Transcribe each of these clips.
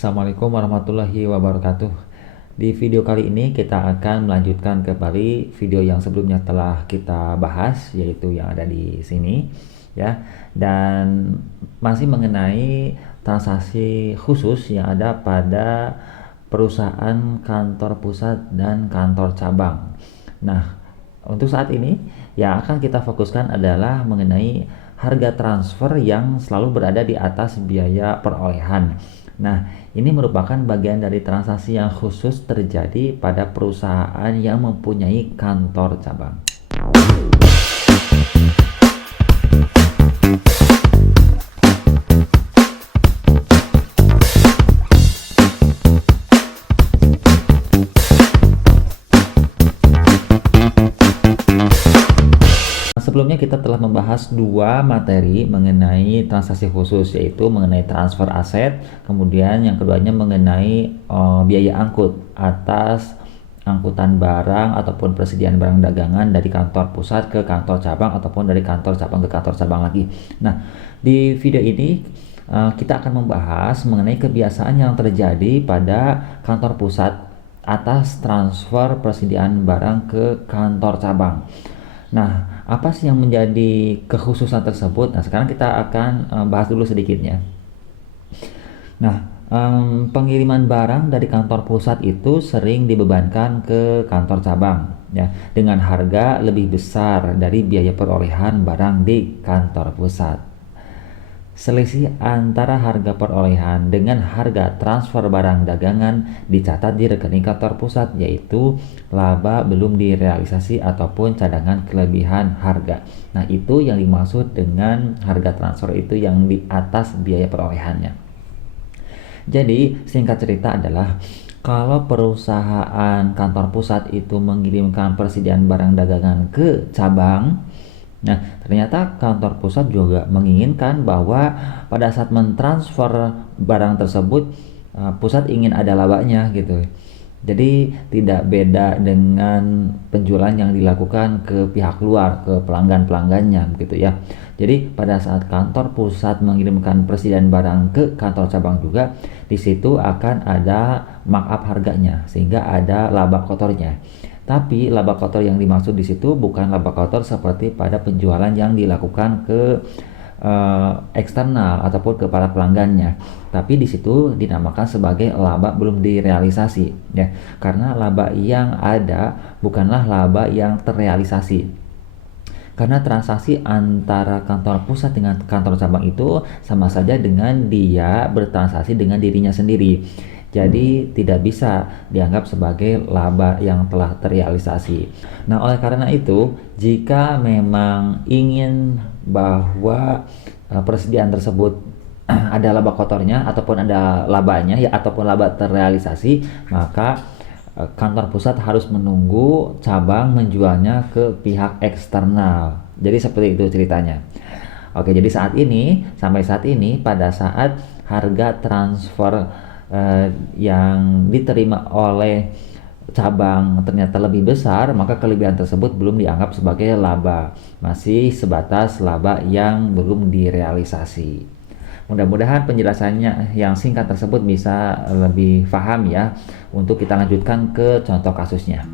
Assalamualaikum warahmatullahi wabarakatuh. Di video kali ini kita akan melanjutkan kembali video yang sebelumnya telah kita bahas, yaitu yang ada di sini ya. Dan masih mengenai transaksi khusus yang ada pada perusahaan kantor pusat dan kantor cabang. Nah, untuk saat ini yang akan kita fokuskan adalah mengenai harga transfer yang selalu berada di atas biaya perolehan. Nah, ini merupakan bagian dari transaksi yang khusus terjadi pada perusahaan yang mempunyai kantor cabang. Sebelumnya kita telah membahas dua materi mengenai transaksi khusus, yaitu mengenai transfer aset, kemudian yang keduanya mengenai biaya angkut atas angkutan barang ataupun persediaan barang dagangan dari kantor pusat ke kantor cabang ataupun dari kantor cabang ke kantor cabang lagi. Nah, di video ini kita akan membahas mengenai kebiasaan yang terjadi pada kantor pusat atas transfer persediaan barang ke kantor cabang. Nah, apa sih yang menjadi kekhususan tersebut? Nah, sekarang kita akan bahas dulu sedikitnya. Nah, pengiriman barang dari kantor pusat itu sering dibebankan ke kantor cabang, ya, dengan harga lebih besar dari biaya perolehan barang di kantor pusat. Selisih antara harga perolehan dengan harga transfer barang dagangan dicatat di rekening kantor pusat, yaitu laba belum direalisasi ataupun cadangan kelebihan harga. Nah, itu yang dimaksud dengan harga transfer itu yang di atas biaya perolehannya. Jadi, singkat cerita adalah kalau perusahaan kantor pusat itu mengirimkan persediaan barang dagangan ke cabang, nah, ternyata kantor pusat juga menginginkan bahwa pada saat mentransfer barang tersebut, pusat ingin ada labanya gitu. Jadi tidak beda dengan penjualan yang dilakukan ke pihak luar, ke pelanggan-pelanggannya gitu ya. Jadi pada saat kantor pusat mengirimkan persediaan barang ke kantor cabang juga, di situ akan ada markup harganya sehingga ada laba kotornya. Tapi laba kotor yang dimaksud di situ bukan laba kotor seperti pada penjualan yang dilakukan ke eksternal ataupun ke para pelanggannya. Tapi di situ dinamakan sebagai laba belum direalisasi, ya. Karena laba yang ada bukanlah laba yang terrealisasi. Karena transaksi antara kantor pusat dengan kantor cabang itu sama saja dengan dia bertransaksi dengan dirinya sendiri. Jadi tidak bisa dianggap sebagai laba yang telah terrealisasi. Nah, oleh karena itu, jika memang ingin bahwa persediaan tersebut ada laba kotornya ataupun ada labanya ya ataupun laba terrealisasi, maka kantor pusat harus menunggu cabang menjualnya ke pihak eksternal. Jadi seperti itu ceritanya. Oke, jadi sampai saat ini pada saat harga transfer yang diterima oleh cabang ternyata lebih besar, maka kelebihan tersebut belum dianggap sebagai laba, masih sebatas laba yang belum direalisasi. Mudah-mudahan penjelasannya yang singkat tersebut bisa lebih paham ya. Untuk kita lanjutkan ke contoh kasusnya.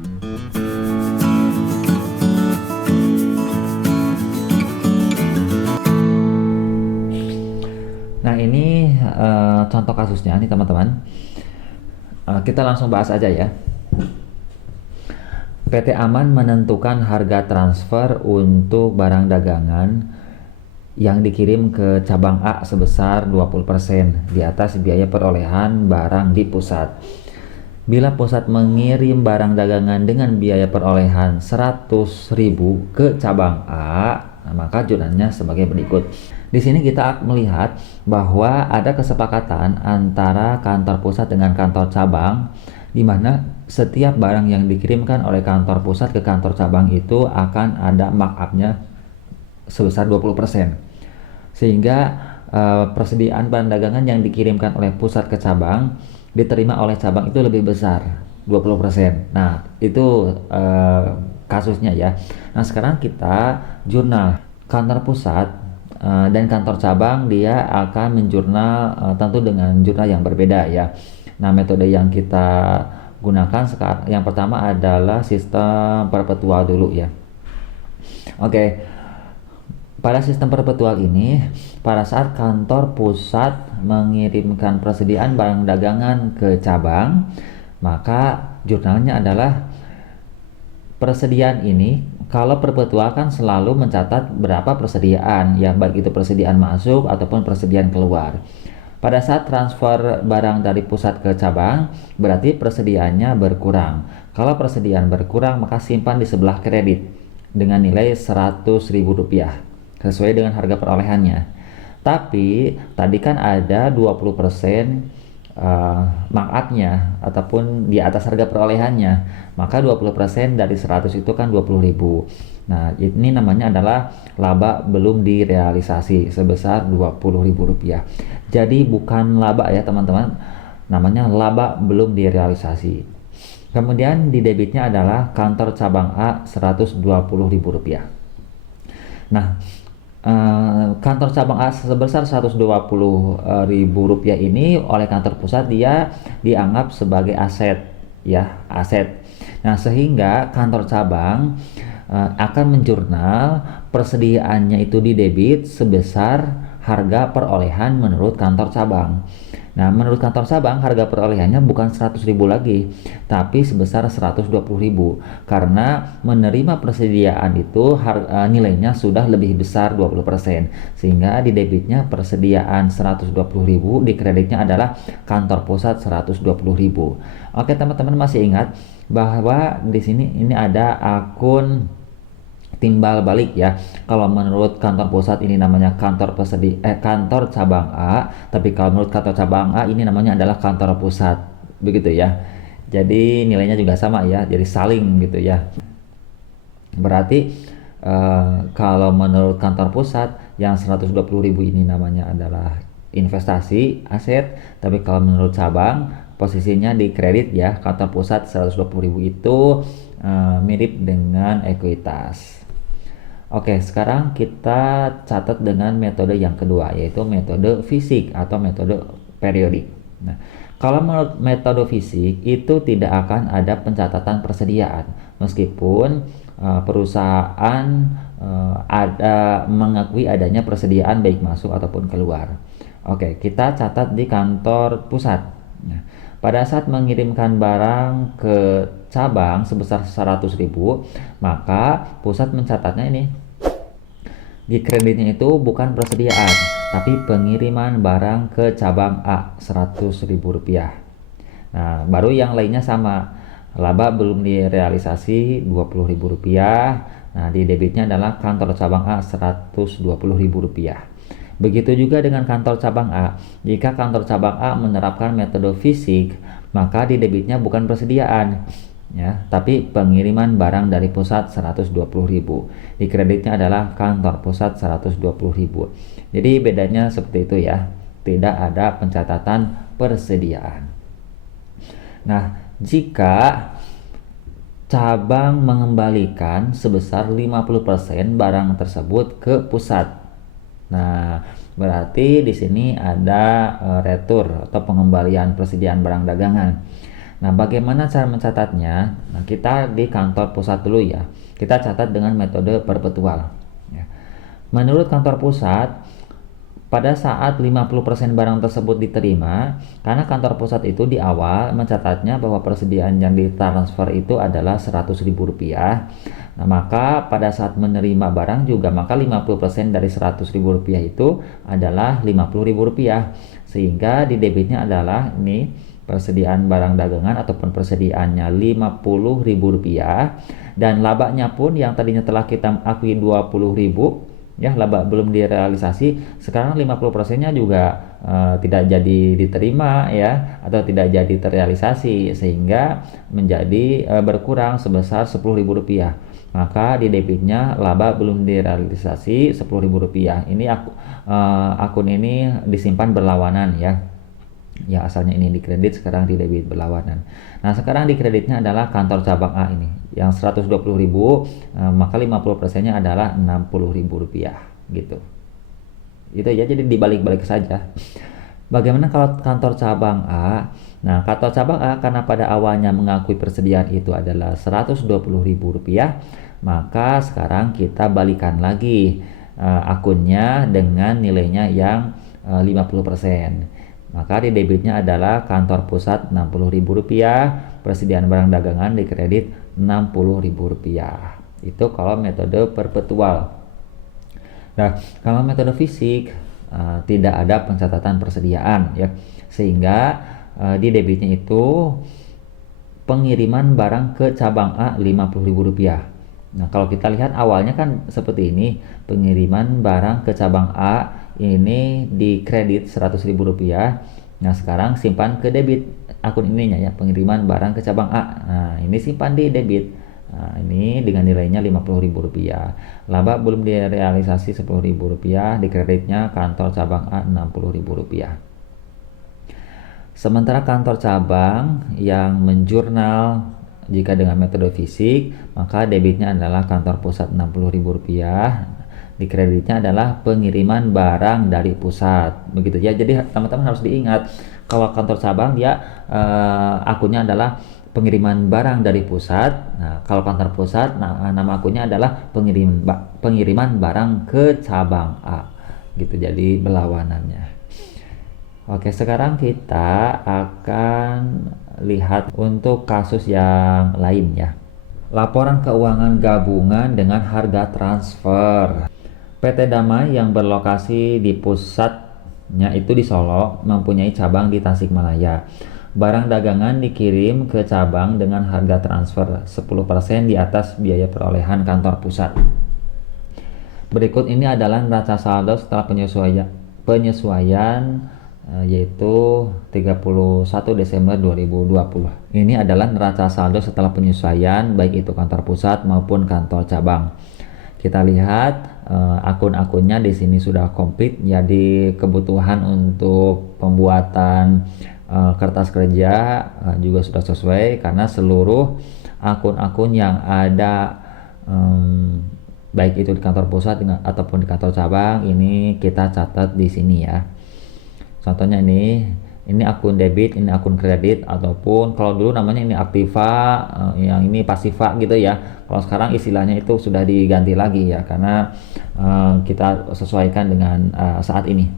Nah, ini contoh kasusnya nih teman-teman. Kita langsung bahas aja ya. PT Aman menentukan harga transfer untuk barang dagangan yang dikirim ke cabang A sebesar 20% di atas biaya perolehan barang di pusat. Bila pusat mengirim barang dagangan dengan biaya perolehan 100.000 ke cabang A, maka jurnalnya sebagai berikut. Di sini kita melihat bahwa ada kesepakatan antara kantor pusat dengan kantor cabang, di mana setiap barang yang dikirimkan oleh kantor pusat ke kantor cabang itu akan ada markup-nya sebesar 20%. Sehingga persediaan barang dagangan yang dikirimkan oleh pusat ke cabang diterima oleh cabang itu lebih besar, 20%. Nah, itu kasusnya ya. Nah, sekarang kita jurnal kantor pusat dan kantor cabang dia akan menjurnal tentu dengan jurnal yang berbeda ya. Nah, metode yang kita gunakan sekarang yang pertama adalah sistem perpetual dulu ya. Oke, pada sistem perpetual ini, pada saat kantor pusat mengirimkan persediaan barang dagangan ke cabang, maka jurnalnya adalah persediaan ini. Kalau perpetual kan selalu mencatat berapa persediaan ya, baik itu persediaan masuk ataupun persediaan keluar. Pada saat transfer barang dari pusat ke cabang, berarti persediaannya berkurang. Kalau persediaan berkurang, maka simpan di sebelah kredit dengan nilai Rp100.000 sesuai dengan harga perolehannya. Tapi tadi kan ada 20% markup-nya ataupun di atas harga perolehannya, maka 20% dari 100 itu kan 20.000. Nah, ini namanya adalah laba belum direalisasi sebesar Rp20.000. Jadi bukan laba ya teman-teman, namanya laba belum direalisasi. Kemudian di debitnya adalah kantor cabang A Rp120.000. Nah, kantor cabang A sebesar Rp120.000 ini oleh kantor pusat dia dianggap sebagai aset ya, aset. Nah, sehingga kantor cabang akan menjurnal persediaannya itu di debit sebesar harga perolehan menurut kantor cabang. Nah, menurut kantor cabang harga perolehannya bukan 100.000 lagi, tapi sebesar 120.000 karena menerima persediaan itu nilainya sudah lebih besar 20%, sehingga di debitnya persediaan 120.000, di kreditnya adalah kantor pusat 120.000. Oke, teman-teman masih ingat bahwa di sini ini ada akun timbal balik ya. Kalau menurut kantor pusat ini namanya kantor cabang A, tapi kalau menurut kantor cabang A ini namanya adalah kantor pusat. Begitu ya. Jadi nilainya juga sama ya, jadi saling gitu ya. Berarti kalau menurut kantor pusat yang 120.000 ini namanya adalah investasi aset, tapi kalau menurut cabang posisinya di kredit ya. Kantor pusat 120.000 itu mirip dengan ekuitas. Oke, sekarang kita catat dengan metode yang kedua, yaitu metode fisik atau metode periodik. Nah, kalau menurut metode fisik itu tidak akan ada pencatatan persediaan, meskipun perusahaan ada mengakui adanya persediaan baik masuk ataupun keluar. Oke, kita catat di kantor pusat. Nah, pada saat mengirimkan barang ke cabang sebesar 100.000, maka pusat mencatatnya ini. Di kreditnya itu bukan persediaan, tapi pengiriman barang ke cabang A Rp100.000. Nah, baru yang lainnya sama. Laba belum direalisasi Rp20.000. Nah, di debitnya adalah kantor cabang A Rp120.000. Begitu juga dengan kantor cabang A. Jika kantor cabang A menerapkan metode fisik, maka di debitnya bukan persediaan ya, tapi pengiriman barang dari pusat 120.000. Di kreditnya adalah kantor pusat 120.000. Jadi bedanya seperti itu ya. Tidak ada pencatatan persediaan. Nah, jika cabang mengembalikan sebesar 50% barang tersebut ke pusat. Nah, berarti di sini ada retur atau pengembalian persediaan barang dagangan. Nah, bagaimana cara mencatatnya? Nah, kita di kantor pusat dulu ya. Kita catat dengan metode perpetual. Ya. Menurut kantor pusat, pada saat 50% barang tersebut diterima, karena kantor pusat itu di awal mencatatnya bahwa persediaan yang ditransfer itu adalah Rp100.000. Nah, maka pada saat menerima barang juga maka 50% dari Rp100.000 itu adalah Rp50.000. Sehingga di debitnya adalah ini persediaan barang dagangan ataupun persediaannya Rp50.000 dan labanya pun yang tadinya telah kita akui Rp20.000 ya, laba belum direalisasi, sekarang 50%-nya juga tidak jadi diterima ya, atau tidak jadi terrealisasi, sehingga menjadi berkurang sebesar Rp10.000. Maka di debitnya laba belum direalisasi Rp10.000. Ini akun ini disimpan berlawanan ya. Ya, asalnya ini di kredit, sekarang di debit berlawanan. Nah, sekarang di kreditnya adalah kantor cabang A ini yang 120.000, maka 50%-nya adalah Rp60.000 gitu. Itu ya, jadi dibalik-balik saja. Bagaimana kalau kantor cabang A? Nah, kantor cabang A karena pada awalnya mengakui persediaan itu adalah Rp120.000, maka sekarang kita balikan lagi akunnya dengan nilainya yang 50%. Maka di debitnya adalah kantor pusat Rp60.000, persediaan barang dagangan dikredit Rp60.000. Itu kalau metode perpetual. Nah, kalau metode fisik tidak ada pencatatan persediaan ya, sehingga di debitnya itu pengiriman barang ke cabang A Rp50.000. Nah, kalau kita lihat awalnya kan seperti ini, pengiriman barang ke cabang A ini dikredit Rp100.000. Nah, sekarang simpan ke debit akun ininya ya, pengiriman barang ke cabang A. Nah, ini simpan di debit. Nah, ini dengan nilainya Rp50.000. Laba belum direalisasi Rp10.000, dikreditnya kantor cabang A Rp60.000. Sementara kantor cabang yang menjurnal jika dengan metode fisik, maka debitnya adalah kantor pusat Rp60.000, dikreditnya adalah pengiriman barang dari pusat. Begitu ya. Jadi teman-teman harus diingat, kalau kantor cabang dia akunnya adalah pengiriman barang dari pusat. Nah, kalau kantor pusat, nama akunnya adalah pengiriman barang ke cabang A. Gitu, jadi berlawanannya. Oke, sekarang kita akan lihat untuk kasus yang lain ya. Laporan keuangan gabungan dengan harga transfer. PT Damai yang berlokasi di pusatnya itu di Solo mempunyai cabang di Tasikmalaya. Barang dagangan dikirim ke cabang dengan harga transfer 10% di atas biaya perolehan kantor pusat. Berikut ini adalah neraca saldo setelah penyesuaian yaitu 31 Desember 2020. Ini adalah neraca saldo setelah penyesuaian baik itu kantor pusat maupun kantor cabang. Kita lihat akun-akunnya di sini sudah komplit, jadi kebutuhan untuk pembuatan kertas kerja juga sudah sesuai karena seluruh akun-akun yang ada baik itu di kantor pusat ataupun di kantor cabang ini kita catat di sini ya. Contohnya ini akun debit, ini akun kredit, ataupun kalau dulu namanya ini Aktiva, yang ini Pasiva gitu ya. Kalau sekarang istilahnya itu sudah diganti lagi ya, karena kita sesuaikan dengan saat ini.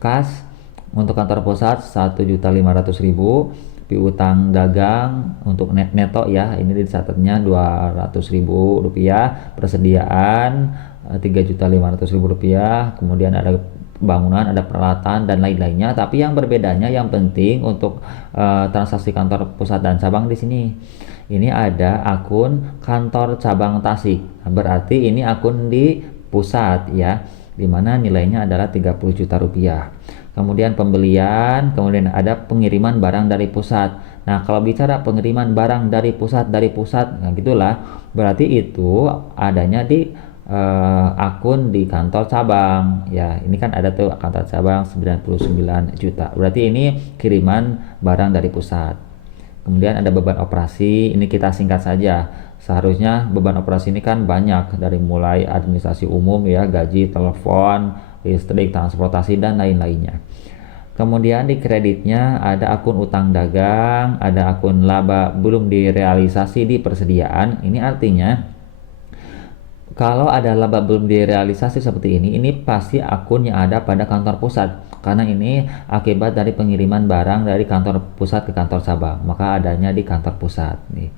Kas untuk kantor pusat 1.500.000, piutang dagang untuk neto ya, ini dicatatnya Rp200.000, persediaan Rp3.500.000, kemudian ada bangunan, ada peralatan dan lain-lainnya. Tapi yang berbedanya, yang penting untuk transaksi kantor pusat dan cabang di sini, ini ada akun kantor cabang Tasik. Berarti ini akun di pusat ya, dimana nilainya adalah Rp30 juta. Kemudian pembelian, kemudian ada pengiriman barang dari pusat. Nah, kalau bicara pengiriman barang dari pusat, nah gitulah, berarti itu adanya di akun di kantor cabang ya. Ini kan ada tuh kantor cabang 99 juta, berarti ini kiriman barang dari pusat. Kemudian ada beban operasi, ini kita singkat saja. Seharusnya beban operasi ini kan banyak, dari mulai administrasi umum ya, gaji, telepon, listrik, transportasi dan lain-lainnya. Kemudian di kreditnya ada akun utang dagang, ada akun laba belum direalisasi di persediaan. Ini artinya kalau ada laba belum direalisasi seperti ini pasti akun yang ada pada kantor pusat, karena ini akibat dari pengiriman barang dari kantor pusat ke kantor cabang, maka adanya di kantor pusat nih.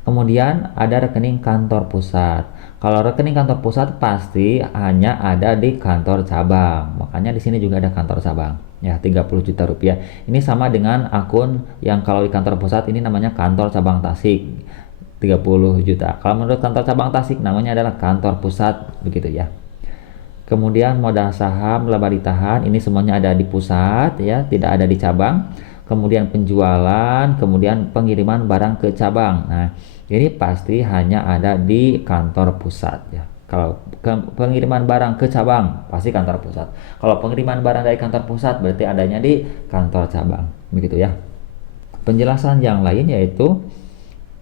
Kemudian ada rekening kantor pusat. Kalau rekening kantor pusat pasti hanya ada di kantor cabang, makanya di sini juga ada kantor cabang ya, Rp30 juta. Ini sama dengan akun yang kalau di kantor pusat ini namanya kantor cabang Tasik, 30 juta. Kalau menurut kantor cabang Tasik namanya adalah kantor pusat, begitu ya. Kemudian modal saham, laba ditahan, ini semuanya ada di pusat ya, tidak ada di cabang. Kemudian penjualan, kemudian pengiriman barang ke cabang. Nah, ini pasti hanya ada di kantor pusat ya. Kalau pengiriman barang ke cabang pasti kantor pusat. Kalau pengiriman barang dari kantor pusat berarti adanya di kantor cabang, begitu ya. Penjelasan yang lain yaitu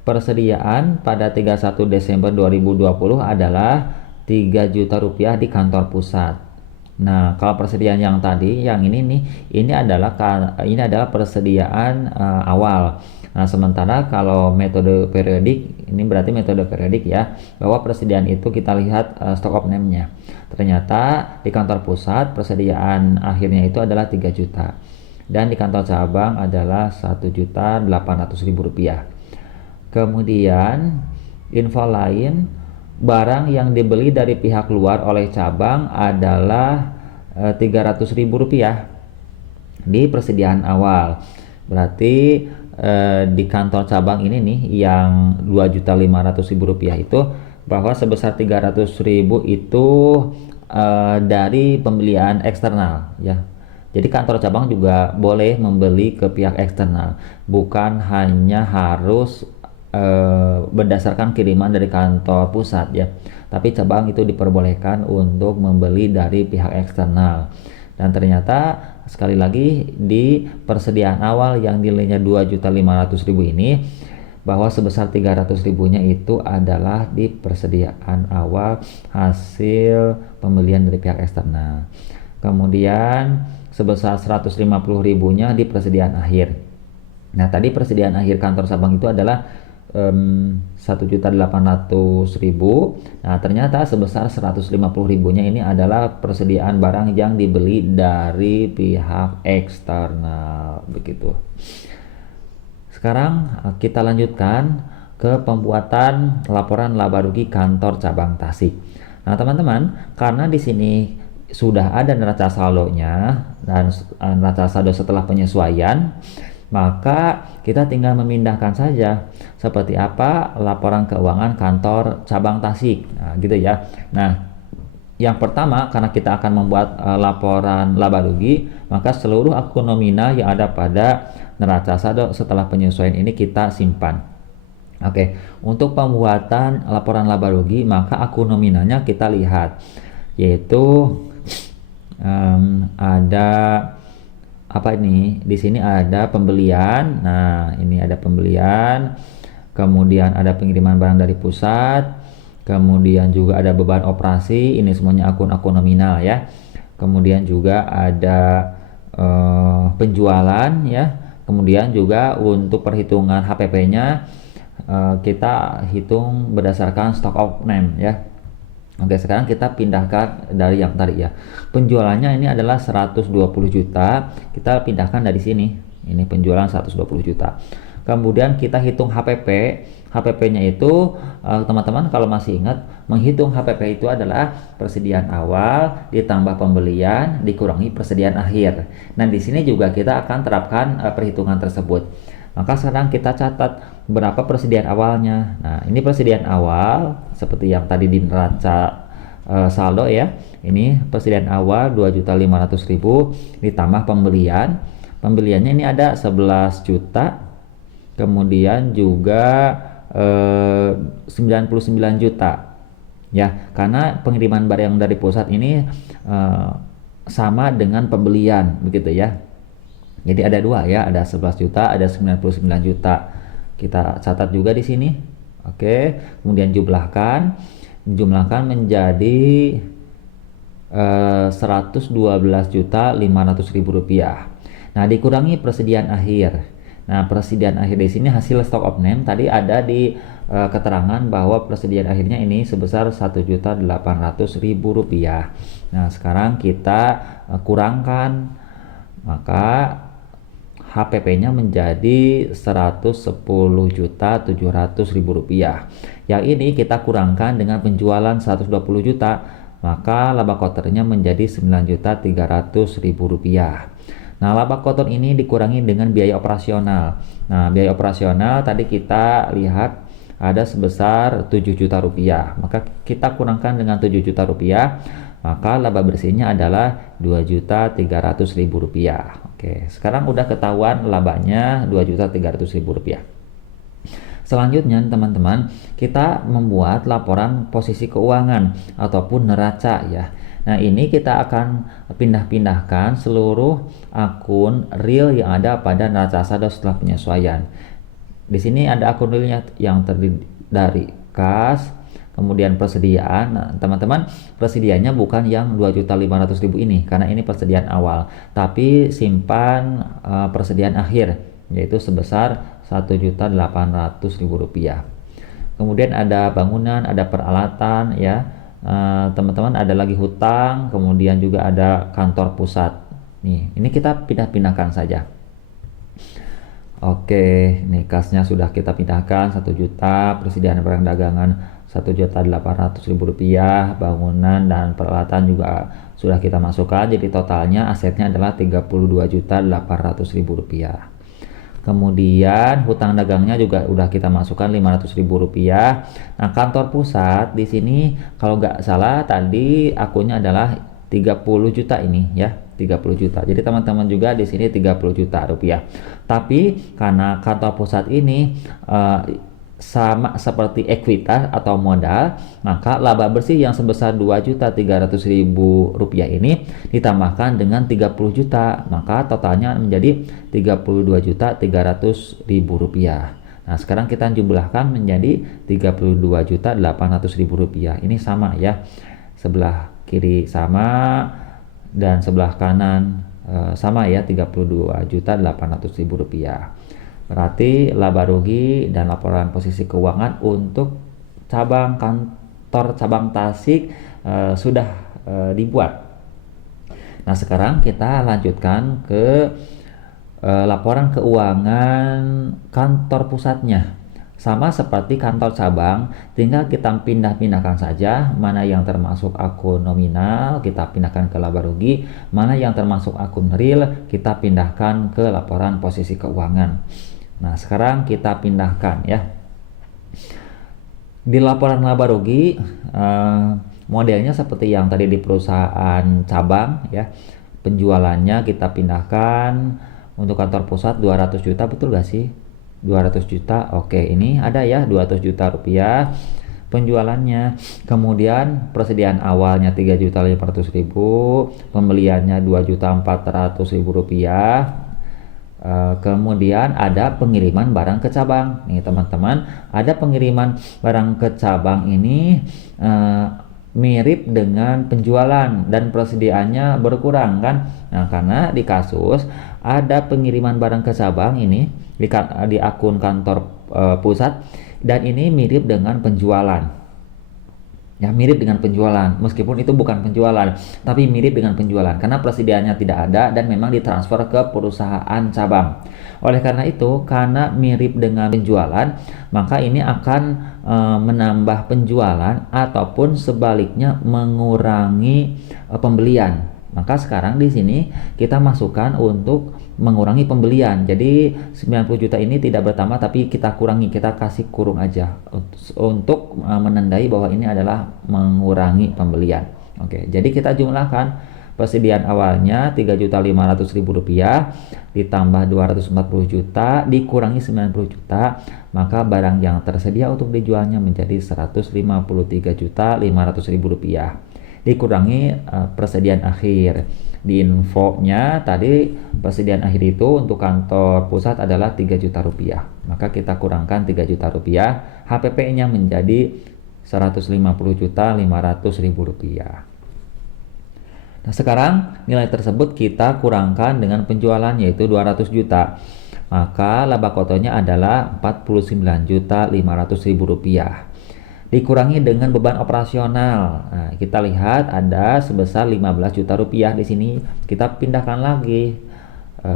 persediaan pada 31 Desember 2020 adalah Rp3 juta di kantor pusat. Nah, kalau persediaan yang tadi, yang ini nih, ini adalah persediaan awal. Nah, sementara kalau metode periodik, ini berarti metode periodik ya, bahwa persediaan itu kita lihat stock of name-nya. Ternyata di kantor pusat persediaan akhirnya itu adalah 3 juta. Dan di kantor cabang adalah 1.800.000 rupiah. Kemudian info lain, barang yang dibeli dari pihak luar oleh cabang adalah 300.000 rupiah di persediaan awal. Berarti di kantor cabang ini nih yang 2.500.000 rupiah itu, bahwa sebesar 300.000 itu dari pembelian eksternal ya. Jadi kantor cabang juga boleh membeli ke pihak eksternal, bukan hanya harus berdasarkan kiriman dari kantor pusat ya. Tapi cabang itu diperbolehkan untuk membeli dari pihak eksternal. Dan ternyata sekali lagi di persediaan awal yang nilainya 2.500.000 ini, bahwa sebesar 300.000-nya itu adalah di persediaan awal hasil pembelian dari pihak eksternal. Kemudian sebesar 150.000-nya di persediaan akhir. Nah, tadi persediaan akhir kantor cabang itu adalah 1.800.000. Nah, ternyata sebesar 150.000-nya ini adalah persediaan barang yang dibeli dari pihak eksternal begitu. Sekarang kita lanjutkan ke pembuatan laporan laba rugi kantor cabang Tasik. Nah, teman-teman, karena di sini sudah ada neraca saldonya dan neraca saldo setelah penyesuaian, maka kita tinggal memindahkan saja seperti apa laporan keuangan kantor cabang Tasik. Nah, gitu ya. Nah, yang pertama, karena kita akan membuat laporan laba rugi, maka seluruh akun nominal yang ada pada neraca saldo setelah penyesuaian ini kita simpan. Oke, untuk pembuatan laporan laba rugi, maka akun nominalnya kita lihat, yaitu ada apa ini? Di sini ada pembelian. Nah, ini ada pembelian. Kemudian ada pengiriman barang dari pusat. Kemudian juga ada beban operasi. Ini semuanya akun-akun nominal ya. Kemudian juga ada penjualan ya. Kemudian juga untuk perhitungan HPP-nya kita hitung berdasarkan stock of name ya. Oke, sekarang kita pindahkan dari yang tadi ya. Penjualannya ini adalah 120 juta. Kita pindahkan dari sini. Ini penjualan 120 juta. Kemudian kita hitung HPP. HPP-nya itu teman-teman kalau masih ingat, menghitung HPP itu adalah persediaan awal ditambah pembelian dikurangi persediaan akhir. Nah, di sini juga kita akan terapkan perhitungan tersebut. Maka sekarang kita catat berapa persediaan awalnya. Nah, ini persediaan awal seperti yang tadi di neraca saldo ya. Ini persediaan awal 2.500.000 ditambah pembelian. Pembeliannya ini ada 11 juta. Kemudian juga 99 juta. Ya, karena pengiriman barang dari pusat ini sama dengan pembelian begitu ya. Jadi ada dua ya, ada 11 juta, ada 99 juta. Kita catat juga di sini. Oke, kemudian jumlahkan menjadi 112.500.000 rupiah. Nah, dikurangi persediaan akhir. Nah, persediaan akhir di sini hasil stock of name tadi ada di keterangan bahwa persediaan akhirnya ini sebesar 1.800.000 rupiah. Nah, sekarang kita kurangkan, maka HPP-nya menjadi 110.700.000 rupiah. Yang ini kita kurangkan dengan penjualan 120 juta, maka laba kotornya menjadi 9.300.000 rupiah. Nah, laba kotor ini dikurangi dengan biaya operasional. Nah, biaya operasional tadi kita lihat ada sebesar 7 juta rupiah. Maka kita kurangkan dengan 7 juta rupiah, maka laba bersihnya adalah 2.300.000 rupiah. Oke, sekarang udah ketahuan labanya 2.300.000 rupiah. Selanjutnya teman-teman, kita membuat laporan posisi keuangan ataupun neraca ya. Nah, ini kita akan pindah-pindahkan seluruh akun real yang ada pada neraca saldo setelah penyesuaian. Di sini ada akun realnya yang terdiri dari kas, kemudian persediaan. Nah, teman-teman, persediaannya bukan yang 2.500.000 ini karena ini persediaan awal, tapi simpan persediaan akhir yaitu sebesar Rp1.800.000. Kemudian ada bangunan, ada peralatan ya. Teman-teman, ada lagi hutang, kemudian juga ada kantor pusat. Nih, ini kita pindah-pindahkan saja. Oke, nih kasnya sudah kita pindahkan 1 juta, persediaan barang dagangan Rp1.800.000, bangunan dan peralatan juga sudah kita masukkan, jadi totalnya asetnya adalah Rp32.800.000. Kemudian hutang dagangnya juga udah kita masukkan Rp500.000. Nah, kantor pusat di sini kalau nggak salah tadi akunnya adalah 30 juta ini ya, 30 juta. Jadi teman-teman juga di sini 30 juta rupiah. Tapi karena kantor pusat ini sama seperti ekuitas atau modal, maka laba bersih yang sebesar Rp2.300.000 ini ditambahkan dengan 30 juta, maka totalnya menjadi Rp32.300.000. Nah, sekarang kita jumlahkan menjadi Rp32.800.000. Ini sama ya, sebelah kiri sama dan sebelah kanan sama ya, Rp32.800.000. Berarti laba rugi dan laporan posisi keuangan untuk kantor cabang Tasik sudah dibuat. Nah, sekarang kita lanjutkan ke laporan keuangan kantor pusatnya. Sama seperti kantor cabang, tinggal kita pindah-pindahkan saja mana yang termasuk akun nominal, kita pindahkan ke laba rugi, mana yang termasuk akun real, kita pindahkan ke laporan posisi keuangan. Nah, sekarang kita pindahkan ya. Di laporan laba rugi, modelnya seperti yang tadi di perusahaan cabang ya. Penjualannya kita pindahkan untuk kantor pusat 200 juta, betul gak sih? 200 juta, oke, ini ada ya 200 juta rupiah penjualannya. Kemudian persediaan awalnya 3.500.000, pembeliannya 2.400.000 rupiah. Kemudian ada pengiriman barang ke cabang. Nih teman-teman, ada pengiriman barang ke cabang ini mirip dengan penjualan dan persediaannya berkurang kan. Nah, karena di kasus ada pengiriman barang ke cabang ini di akun kantor pusat, dan ini mirip dengan penjualan ya, mirip dengan penjualan meskipun itu bukan penjualan, tapi mirip dengan penjualan karena persediaannya tidak ada dan memang ditransfer ke perusahaan cabang. Oleh karena itu, karena mirip dengan penjualan, maka ini akan menambah penjualan ataupun sebaliknya mengurangi pembelian. Maka sekarang di sini kita masukkan untuk mengurangi pembelian. Jadi 90 juta ini tidak bertambah tapi kita kurangi, kita kasih kurung aja untuk menandai bahwa ini adalah mengurangi pembelian. Oke, jadi kita jumlahkan persediaan awalnya Rp3.500.000 ditambah 240 juta dikurangi 90 juta, maka barang yang tersedia untuk dijualnya menjadi Rp153.500.000 dikurangi persediaan akhir. Di infonya tadi persediaan akhir itu untuk kantor pusat adalah 3 juta rupiah, maka kita kurangkan 3 juta rupiah, HPP-nya menjadi Rp150.500.000. Nah, sekarang nilai tersebut kita kurangkan dengan penjualan yaitu 200 juta, maka laba kotornya adalah Rp49.500.000 dikurangi dengan beban operasional. Nah, kita lihat ada sebesar 15 juta rupiah di sini. Kita pindahkan lagi,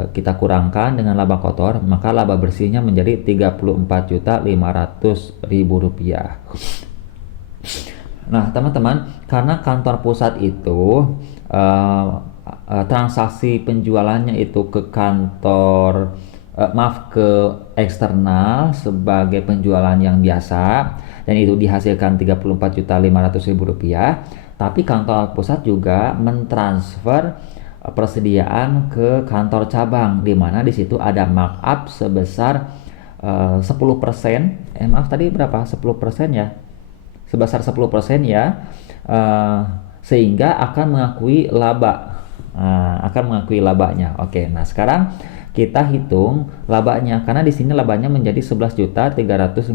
kita kurangkan dengan laba kotor, maka laba bersihnya menjadi Rp34.500.000. Nah, teman-teman, karena kantor pusat itu transaksi penjualannya itu ke kantor ke eksternal sebagai penjualan yang biasa, dan itu dihasilkan Rp34.500.000, tapi kantor pusat juga mentransfer persediaan ke kantor cabang, di mana di situ ada markup sebesar 10%. Maaf tadi berapa? 10% ya. Sebesar 10% ya. Sehingga akan mengakui laba. Akan mengakui labanya. Oke, nah sekarang kita hitung labanya, karena di sini labanya menjadi 11.350.000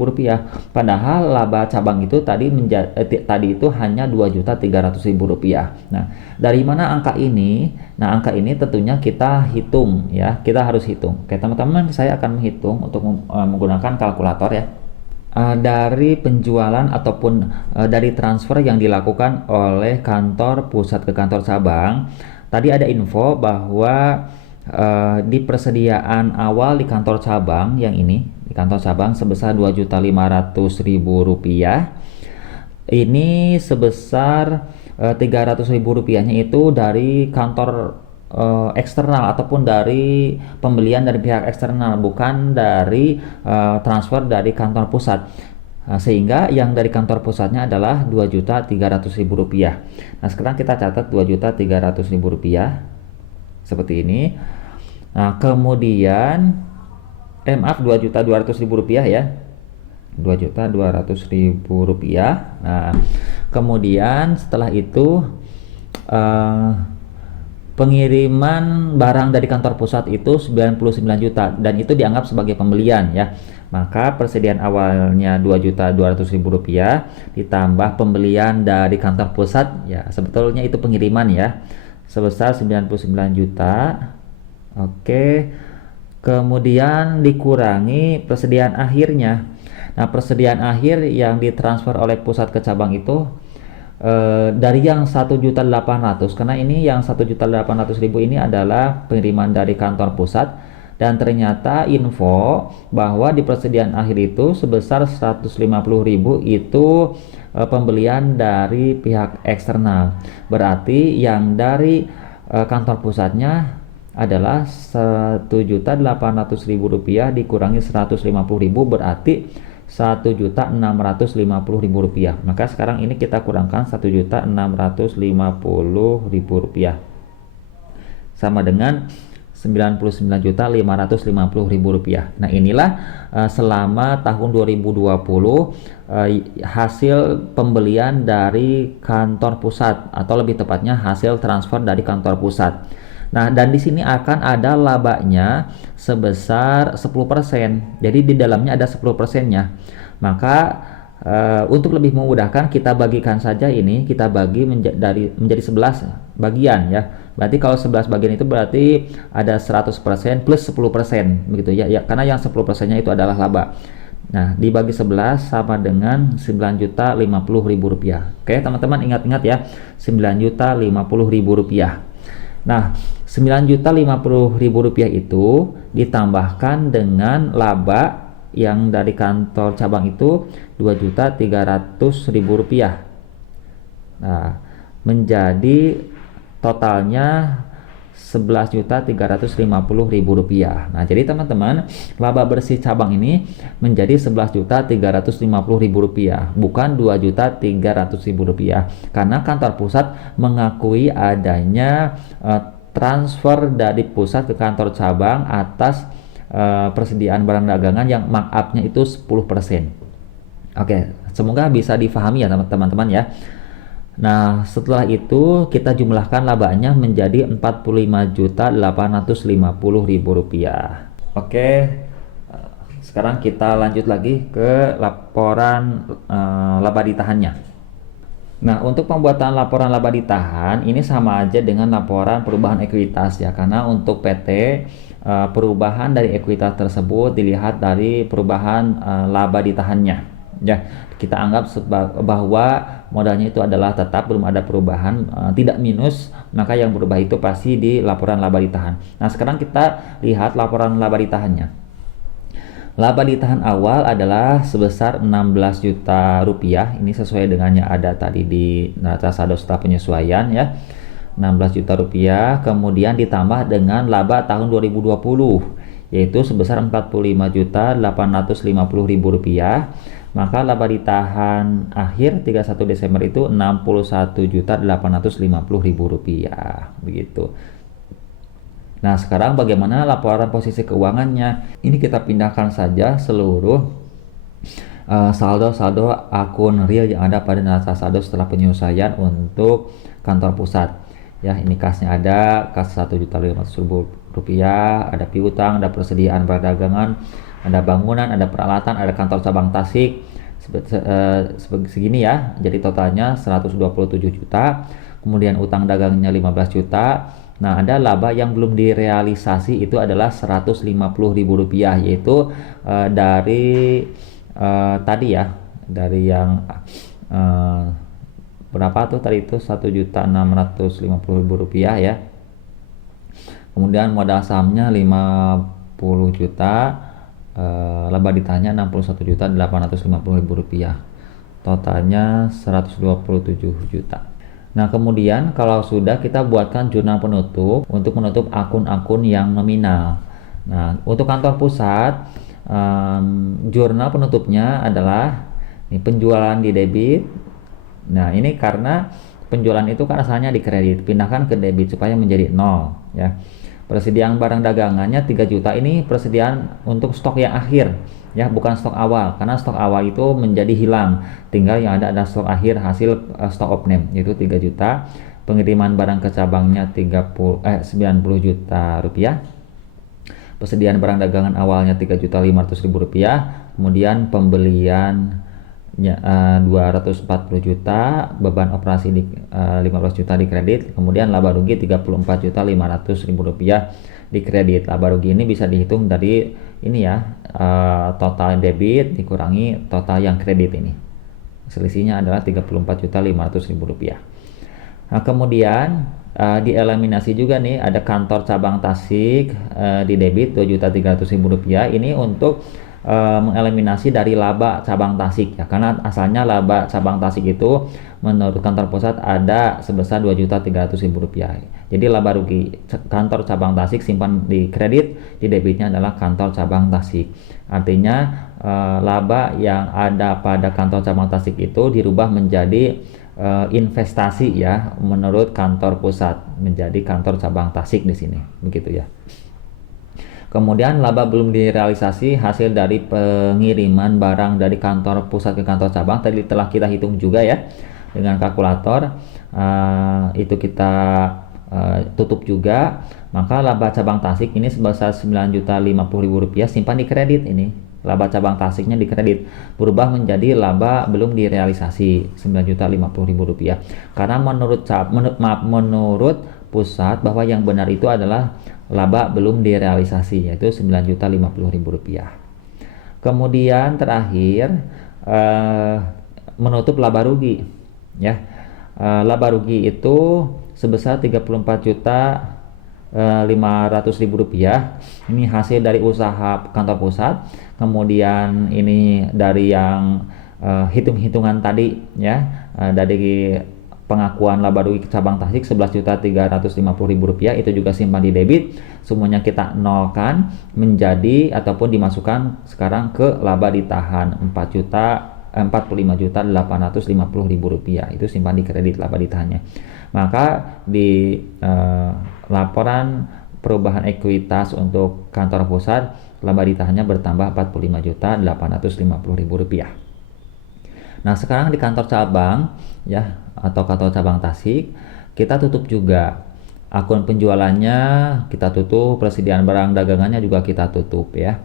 rupiah. Padahal laba cabang itu tadi itu hanya 2.300.000 rupiah. Nah, dari mana angka ini? Nah, angka ini tentunya kita hitung ya, kita harus hitung. Oke, teman-teman, saya akan menghitung untuk menggunakan kalkulator ya. Dari penjualan ataupun dari transfer yang dilakukan oleh kantor pusat ke kantor cabang, tadi ada info bahwa di persediaan awal di kantor cabang yang ini, di kantor cabang sebesar 2.500.000 rupiah. Ini sebesar 300.000 rupiahnya itu dari kantor eksternal ataupun dari pembelian dari pihak eksternal, bukan dari transfer dari kantor pusat. Sehingga yang dari kantor pusatnya adalah 2.300.000 rupiah. Nah, sekarang kita catat 2.300.000 rupiah seperti ini. Nah, kemudian maaf, 2.200.000 rupiah ya. 2.200.000 rupiah. Nah, kemudian setelah itu pengiriman barang dari kantor pusat itu 99 juta dan itu dianggap sebagai pembelian ya. Maka persediaan awalnya 2.200.000 rupiah ditambah pembelian dari kantor pusat ya, sebetulnya itu pengiriman ya, sebesar 99 juta. Oke. Kemudian dikurangi persediaan akhirnya. Nah, persediaan akhir yang ditransfer oleh pusat ke cabang itu dari yang 1.800.000, karena ini yang 1.800.000 ini adalah pengiriman dari kantor pusat, dan ternyata info bahwa di persediaan akhir itu sebesar 150.000 itu pembelian dari pihak eksternal. Berarti yang dari kantor pusatnya adalah 1.800.000 rupiah dikurangi 150.000, berarti 1.650.000 rupiah. Maka sekarang ini kita kurangkan 1.650.000 rupiah sama dengan 99.550.000 rupiah. Nah, inilah selama tahun 2020 hasil pembelian dari kantor pusat, atau lebih tepatnya hasil transfer dari kantor pusat. Nah, dan di sini akan ada labanya sebesar 10%. Jadi di dalamnya ada 10%-nya. Maka untuk lebih memudahkan kita bagikan saja ini, kita bagi menjadi 11 bagian ya. Berarti kalau 11 bagian itu berarti ada 100% plus 10% begitu ya. Ya, karena yang 10%-nya itu adalah laba. Nah, dibagi 11 sama dengan 9.050.000 rupiah. Oke, teman-teman, ingat-ingat ya, 9.050.000 rupiah. Nah, 9.050.000 rupiah itu ditambahkan dengan laba yang dari kantor cabang itu 2.300.000 rupiah. Nah, menjadi totalnya 11.350.000 rupiah. Nah, jadi teman-teman, laba bersih cabang ini menjadi 11.350.000 rupiah, bukan 2.300.000 rupiah, karena kantor pusat mengakui adanya transfer dari pusat ke kantor cabang atas persediaan barang dagangan yang markup-nya itu 10%. Oke, semoga bisa difahami ya teman-teman ya. Nah, setelah itu kita jumlahkan labanya menjadi 45.850.000 rupiah. Oke, sekarang kita lanjut lagi ke laporan laba ditahannya. Nah, untuk pembuatan laporan laba ditahan ini sama aja dengan laporan perubahan ekuitas ya, karena untuk PT perubahan dari ekuitas tersebut dilihat dari perubahan laba ditahannya. Ya, kita anggap bahwa modalnya itu adalah tetap, belum ada perubahan, tidak minus, maka yang berubah itu pasti di laporan laba ditahan. Nah, sekarang kita lihat laporan laba ditahannya. Laba ditahan awal adalah sebesar 16 juta rupiah. Ini sesuai dengan yang ada tadi di neraca saldo setelah penyesuaian ya. 16 juta rupiah, kemudian ditambah dengan laba tahun 2020 yaitu sebesar 45.850.000 rupiah. Maka laba ditahan akhir 31 Desember itu 61.850.000 rupiah begitu. Nah, sekarang bagaimana laporan posisi keuangannya? Ini kita pindahkan saja seluruh saldo-saldo akun real yang ada pada neraca saldo setelah penyesuaian untuk kantor pusat. Ya, ini kasnya ada kas 1.500.000 rupiah, ada piutang, ada persediaan barang dagangan, ada bangunan, ada peralatan, ada kantor cabang Tasik segini ya. Jadi totalnya 127 juta. Kemudian utang dagangnya 15 juta. Nah, ada laba yang belum direalisasi itu adalah Rp150.000, yaitu dari tadi ya, dari yang berapa tuh tadi itu Rp1.650.000 ya. Kemudian modal sahamnya 50 juta, laba ditanya Rp61.850.000, totalnya 127 juta. Nah, kemudian kalau sudah, kita buatkan jurnal penutup untuk menutup akun-akun yang nominal. Nah, untuk kantor pusat, jurnal penutupnya adalah ini, penjualan di debit. Nah, ini karena penjualan itu kan asalnya di kredit, pindahkan ke debit supaya menjadi 0 ya. Persediaan barang dagangannya 3 juta, ini persediaan untuk stok yang akhir ya, bukan stok awal, karena stok awal itu menjadi hilang, tinggal yang ada stok akhir hasil stok off name, yaitu 3 juta. Pengiriman barang ke cabangnya 90 juta rupiah. Persediaan barang dagangan awalnya Rp3.500.000, kemudian pembelian 240 juta, beban operasi di 15 juta di kredit, kemudian laba rugi Rp34.500.000 di kredit. Laba rugi ini bisa dihitung dari ini ya, total debit dikurangi total yang kredit, ini selisihnya adalah Rp34.500.000. Nah, kemudian dieliminasi juga nih, ada kantor cabang Tasik di debit Rp2.300.000. Ini untuk mengeliminasi dari laba cabang Tasik ya, karena asalnya laba cabang Tasik itu menurut kantor pusat ada sebesar Rp2.300.000. Jadi laba rugi kantor cabang Tasik simpan di kredit, di debitnya adalah kantor cabang Tasik. Artinya laba yang ada pada kantor cabang Tasik itu dirubah menjadi investasi ya, menurut kantor pusat, menjadi kantor cabang Tasik di sini, begitu ya. Kemudian laba belum direalisasi hasil dari pengiriman barang dari kantor pusat ke kantor cabang, tadi telah kita hitung juga ya dengan kalkulator. Itu kita tutup juga. Maka laba cabang Tasik ini sebesar Rp9.050.000 simpan di kredit. Ini laba cabang Tasiknya di kredit, berubah menjadi laba belum direalisasi Rp9.050.000, karena menurut pusat bahwa yang benar itu adalah laba belum direalisasi, yaitu Rp9.050.000. Kemudian terakhir menutup laba rugi ya. Laba rugi itu sebesar Rp34.500.000. Ini hasil dari usaha kantor pusat. Kemudian ini dari yang hitung-hitungan tadi ya, dari pengakuan laba rugi cabang Tasik Rp11.350.000, itu juga simpan di debit. Semuanya kita nolkan menjadi ataupun dimasukkan sekarang ke laba ditahan Rp45.850.000, itu simpan di kredit laba ditahannya. Maka di laporan perubahan ekuitas untuk kantor pusat, laba ditahannya bertambah Rp45.850.000. Nah, sekarang di kantor cabang ya, atau kantor cabang Tasik, kita tutup juga akun penjualannya, kita tutup, persediaan barang dagangannya juga kita tutup ya.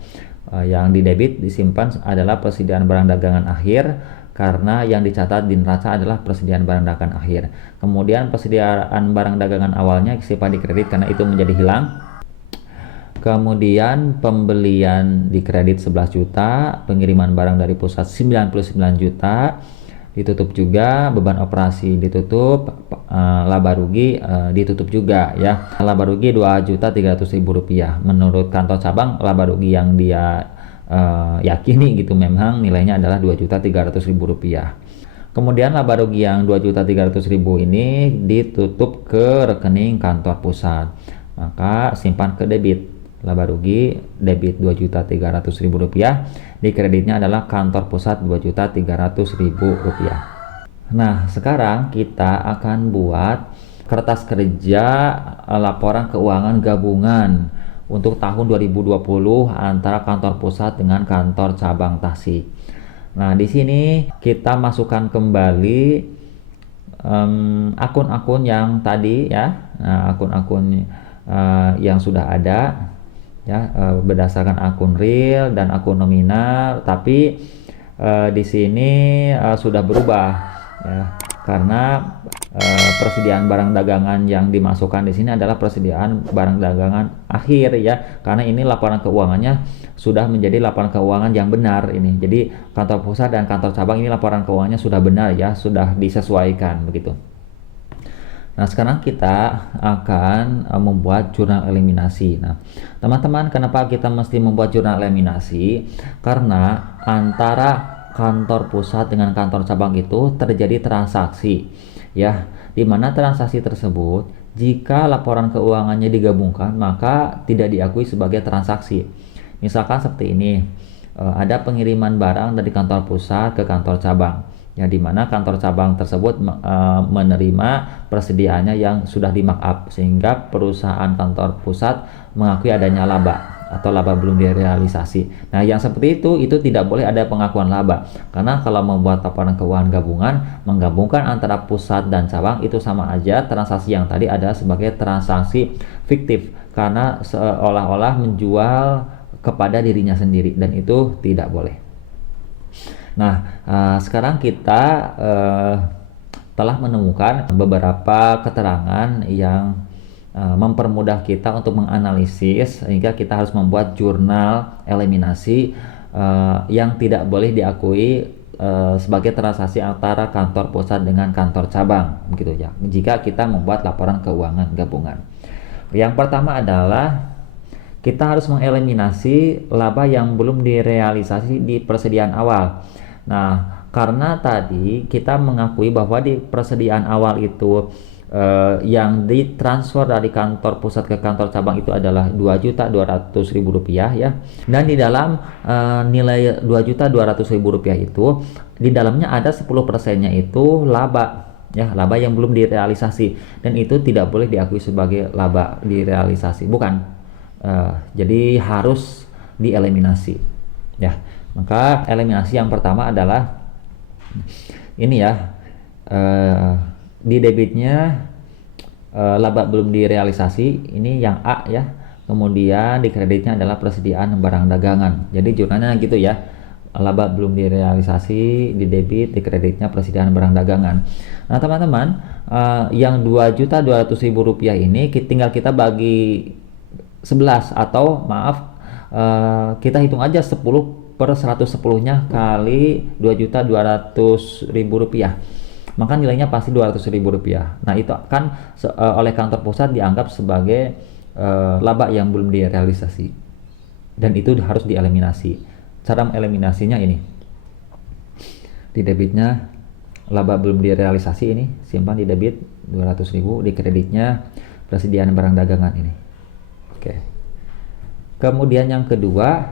Yang di debit disimpan adalah persediaan barang dagangan akhir, karena yang dicatat di neraca adalah persediaan barang dagangan akhir. Kemudian persediaan barang dagangan awalnya simpan di kredit karena itu menjadi hilang. Kemudian pembelian di kredit 11 juta, pengiriman barang dari pusat 99 juta, ditutup juga, beban operasi ditutup, laba rugi ditutup juga ya. Laba rugi Rp2.300.000. Menurut kantor cabang, laba rugi yang dia yakini gitu memang nilainya adalah Rp2.300.000. Kemudian laba rugi yang Rp2.300.000 ini ditutup ke rekening kantor pusat. Maka simpan ke debit. Laba rugi debit Rp2.300.000, di kreditnya adalah kantor pusat Rp2.300.000. Nah, sekarang kita akan buat kertas kerja laporan keuangan gabungan untuk tahun 2020 antara kantor pusat dengan kantor cabang Tasik. Nah, di sini kita masukkan kembali akun-akun yang tadi ya. Nah, akun-akun yang sudah ada ya, berdasarkan akun real dan akun nominal, tapi di sini sudah berubah ya, karena persediaan barang dagangan yang dimasukkan di sini adalah persediaan barang dagangan akhir ya, karena ini laporan keuangannya sudah menjadi laporan keuangan yang benar ini. Jadi kantor pusat dan kantor cabang ini laporan keuangannya sudah benar ya, sudah disesuaikan begitu. Nah, sekarang kita akan membuat jurnal eliminasi. Nah, teman-teman, kenapa kita mesti membuat jurnal eliminasi? Karena antara kantor pusat dengan kantor cabang itu terjadi transaksi, ya, di mana transaksi tersebut jika laporan keuangannya digabungkan maka tidak diakui sebagai transaksi. Misalkan seperti ini, ada pengiriman barang dari kantor pusat ke kantor cabang, ya, di mana kantor cabang tersebut menerima persediaannya yang sudah di markup, sehingga perusahaan kantor pusat mengakui adanya laba atau laba belum direalisasi. Nah, yang seperti itu tidak boleh ada pengakuan laba, karena kalau membuat laporan keuangan gabungan, menggabungkan antara pusat dan cabang itu sama aja transaksi yang tadi adalah sebagai transaksi fiktif, karena seolah-olah menjual kepada dirinya sendiri, dan itu tidak boleh. Nah, sekarang kita telah menemukan beberapa keterangan yang mempermudah kita untuk menganalisis, sehingga kita harus membuat jurnal eliminasi yang tidak boleh diakui sebagai transaksi antara kantor pusat dengan kantor cabang, begitu ya, jika kita membuat laporan keuangan gabungan. Yang pertama adalah kita harus mengeliminasi laba yang belum direalisasi di persediaan awal. Nah, karena tadi kita mengakui bahwa di persediaan awal itu yang ditransfer dari kantor pusat ke kantor cabang itu adalah Rp2.200.000 ya. Dan di dalam nilai Rp2.200.000 itu, di dalamnya ada 10%-nya itu laba ya, laba yang belum direalisasi, dan itu tidak boleh diakui sebagai laba direalisasi, bukan. Jadi harus dieliminasi ya. Maka eliminasi yang pertama adalah ini ya, di debitnya laba belum direalisasi, ini yang A ya. Kemudian di kreditnya adalah persediaan barang dagangan. Jadi jurnalnya gitu ya, laba belum direalisasi di debit, di kreditnya persediaan barang dagangan. Nah, teman-teman, yang Rp2.200.000 ini tinggal kita bagi 11, atau maaf, kita hitung aja 10/110-nya kali Rp2.200.000, maka nilainya pasti Rp200.000. Nah, itu kan oleh kantor pusat dianggap sebagai laba yang belum direalisasi, dan itu harus dieliminasi. Cara eliminasinya ini, di debitnya laba belum direalisasi, ini simpan di debit 200.000, di kreditnya persediaan barang dagangan ini. Oke. Kemudian yang kedua,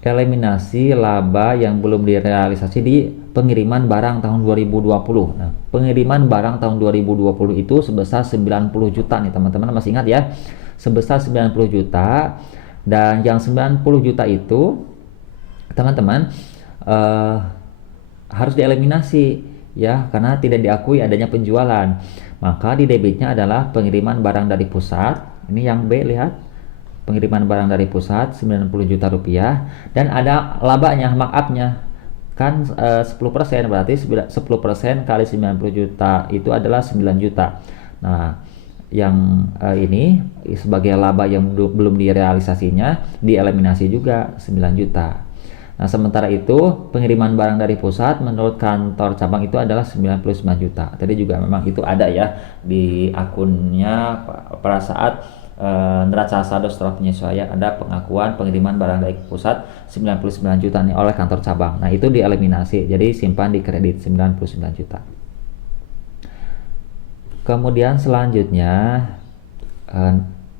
eliminasi laba yang belum direalisasi di pengiriman barang tahun 2020. Nah, pengiriman barang tahun 2020 itu sebesar 90 juta nih, teman-teman masih ingat ya? Sebesar 90 juta, dan yang 90 juta itu teman-teman harus dieliminasi ya, karena tidak diakui adanya penjualan. Maka di debitnya adalah pengiriman barang dari pusat. Ini yang B, lihat, pengiriman barang dari pusat 90 juta rupiah, dan ada labanya, markupnya kan 10%, berarti 10% kali 90 juta itu adalah 9 juta. Nah, yang ini sebagai laba yang belum direalisasinya dieliminasi juga 9 juta. Nah, sementara itu pengiriman barang dari pusat menurut kantor cabang itu adalah 99 juta. Tadi juga memang itu ada ya di akunnya pada saat neraca saldo setelah penyesuaian, ada pengakuan pengiriman barang dari pusat 99 juta nih oleh kantor cabang. Nah, itu dieliminasi, jadi simpan di kredit 99 juta. Kemudian selanjutnya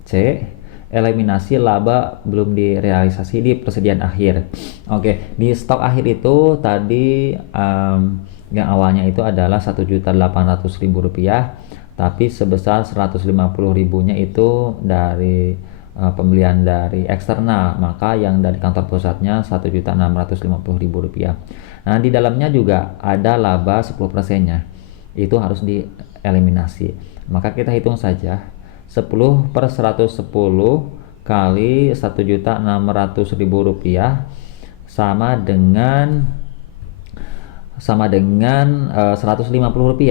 C, eliminasi laba belum direalisasi di persediaan akhir. Oke, di stok akhir itu tadi yang awalnya itu adalah Rp1.800.000, tapi sebesar 150.000-nya itu dari pembelian dari eksternal, maka yang dari kantor pusatnya Rp1.650.000. Nah, di dalamnya juga ada laba 10%-nya, itu harus dieliminasi. Maka kita hitung saja 10/110 kali Rp1.600.000 sama dengan Rp150.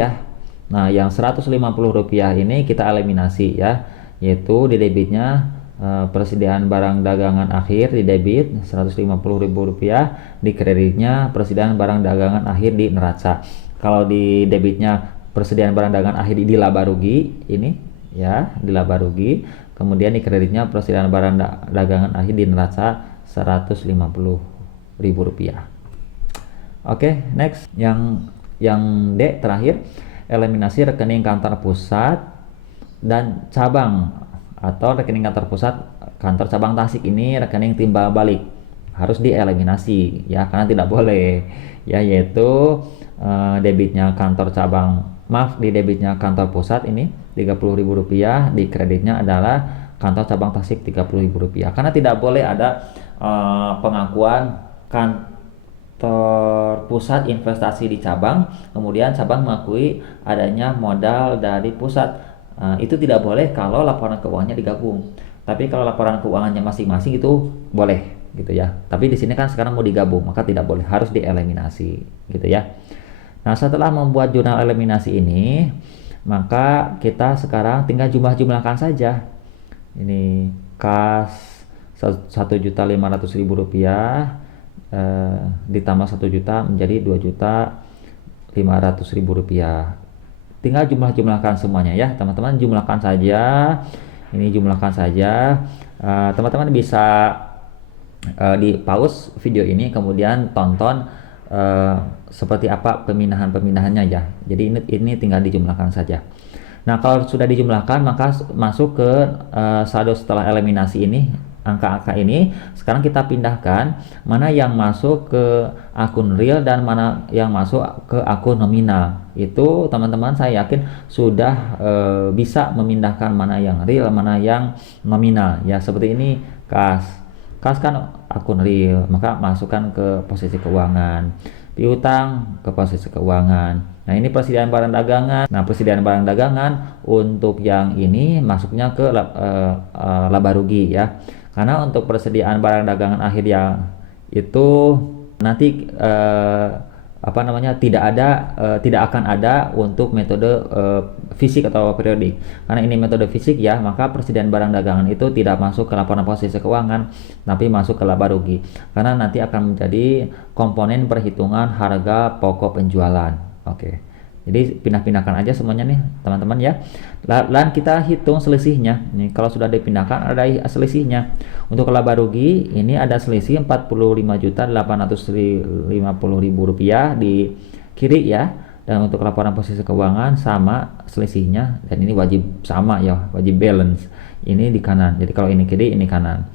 Nah, yang Rp150 ini kita eliminasi ya, yaitu di debitnya persediaan barang dagangan akhir di debit Rp150.000, di kreditnya persediaan barang dagangan akhir di neraca. Kalau di debitnya persediaan barang dagangan akhir di laba rugi ini ya, di laba rugi, kemudian di kreditnya persediaan barang dagangan akhir di neraca Rp150.000. Oke, next yang D terakhir, eliminasi rekening kantor pusat dan cabang atau rekening kantor pusat, kantor cabang Tasik ini rekening timbal balik harus dieliminasi ya, karena tidak boleh ya, yaitu debitnya kantor cabang, di debitnya kantor pusat ini Rp30.000, di kreditnya adalah kantor cabang Tasik Rp30.000, karena tidak boleh ada pengakuan kantor pusat investasi di cabang, kemudian cabang mengakui adanya modal dari pusat. Itu tidak boleh kalau laporan keuangannya digabung. Tapi kalau laporan keuangannya masing-masing itu boleh gitu ya. Tapi di sini kan sekarang mau digabung, maka tidak boleh, harus dieliminasi gitu ya. Nah, setelah membuat jurnal eliminasi ini, maka kita sekarang tinggal jumlah-jumlahkan saja. Ini kas Rp1.500.000 ditambah 1 juta menjadi Rp2.500.000. Tinggal jumlah-jumlahkan semuanya ya teman-teman, jumlahkan saja, ini jumlahkan saja. Teman-teman bisa di pause video ini, kemudian tonton seperti apa pemindahannya ya. Jadi ini tinggal dijumlahkan saja. Nah, kalau sudah dijumlahkan maka masuk ke saldo setelah eliminasi ini, angka-angka ini sekarang kita pindahkan mana yang masuk ke akun real dan mana yang masuk ke akun nominal. Itu teman-teman saya yakin sudah bisa memindahkan mana yang real, mana yang nominal ya. Seperti ini, kas kan akun real, maka masukkan ke posisi keuangan, piutang ke posisi keuangan. Nah, ini persediaan barang dagangan. Nah, persediaan barang dagangan untuk yang ini masuknya ke laba rugi ya. Karena untuk persediaan barang dagangan akhir yang itu nanti tidak akan ada untuk metode fisik atau periodik. Karena ini metode fisik ya, maka persediaan barang dagangan itu tidak masuk ke laporan posisi keuangan, tapi masuk ke laba rugi. Karena nanti akan menjadi komponen perhitungan harga pokok penjualan. Oke. Jadi pindah-pindahkan aja semuanya nih teman-teman ya. Dan kita hitung selisihnya. Nih kalau sudah dipindahkan ada selisihnya. Untuk laba rugi ini ada selisih Rp45.850.000 di kiri ya. Dan untuk laporan posisi keuangan sama selisihnya, dan ini wajib sama ya, wajib balance. Ini di kanan. Jadi kalau ini kiri, ini kanan.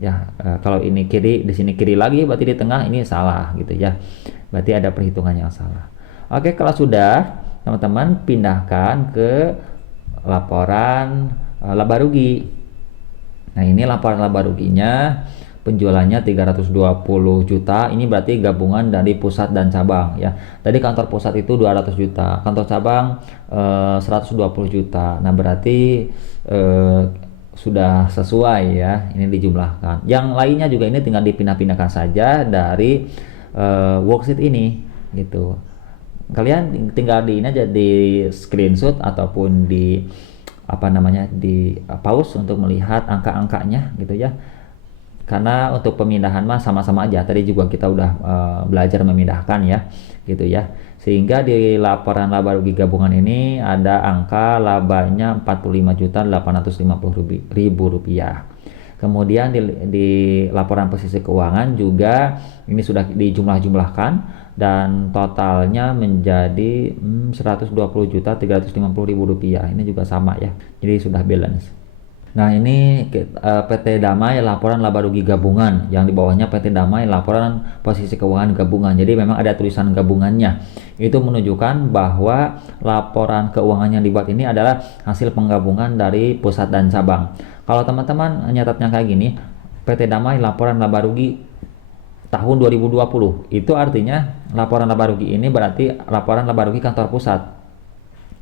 Ya, kalau ini kiri, di sini kiri lagi, berarti di tengah ini salah gitu ya. Berarti ada perhitungan yang salah. Oke, kalau sudah, teman-teman pindahkan ke laporan laba rugi. Nah, ini laporan laba ruginya, penjualannya 320 juta. Ini berarti gabungan dari pusat dan cabang ya. Tadi kantor pusat itu 200 juta, kantor cabang 120 juta. Nah, berarti sudah sesuai ya, ini dijumlahkan. Yang lainnya juga ini tinggal dipindah-pindahkan saja dari worksheet ini gitu. Kalian tinggal di ini aja, di screenshot ataupun di di pause untuk melihat angka-angkanya gitu ya. Karena untuk pemindahan mah sama-sama aja, tadi juga kita udah belajar memindahkan ya gitu ya. Sehingga di laporan laba rugi gabungan ini ada angka labanya Rp45.850.000. Kemudian di laporan posisi keuangan juga ini sudah dijumlah-jumlahkan dan totalnya menjadi Rp120.350.000. Ini juga sama ya, jadi sudah balance. Nah, ini PT Damai laporan laba rugi gabungan, yang di bawahnya PT Damai laporan posisi keuangan gabungan. Jadi memang ada tulisan gabungannya. Itu menunjukkan bahwa laporan keuangan yang dibuat ini adalah hasil penggabungan dari pusat dan cabang. Kalau teman-teman nyatatnya kayak gini, PT Damai laporan laba rugi tahun 2020, itu artinya laporan laba rugi ini berarti laporan laba rugi kantor pusat.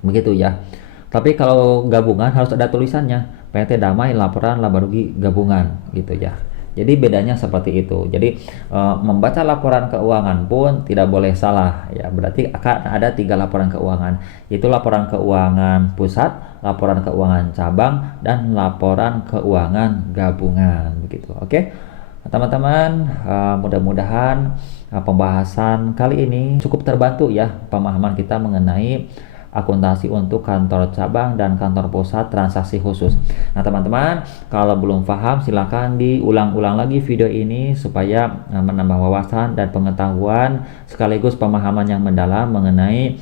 Begitu ya. Tapi kalau gabungan harus ada tulisannya, PT Damai Laporan Laba Rugi Gabungan gitu ya. Jadi bedanya seperti itu. Jadi membaca laporan keuangan pun tidak boleh salah ya. Berarti akan ada 3 laporan keuangan. Itu laporan keuangan pusat, laporan keuangan cabang, dan laporan keuangan gabungan begitu. Oke. Nah, teman-teman, mudah-mudahan pembahasan kali ini cukup terbantu ya pemahaman kita mengenai akuntansi untuk kantor cabang dan kantor pusat transaksi khusus. Nah, teman-teman, kalau belum paham silakan diulang-ulang lagi video ini supaya menambah wawasan dan pengetahuan sekaligus pemahaman yang mendalam mengenai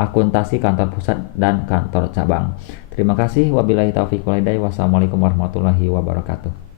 akuntansi kantor pusat dan kantor cabang. Terima kasih. Wabillahi taufiq walhidayah. Wassalamualaikum warahmatullahi wabarakatuh.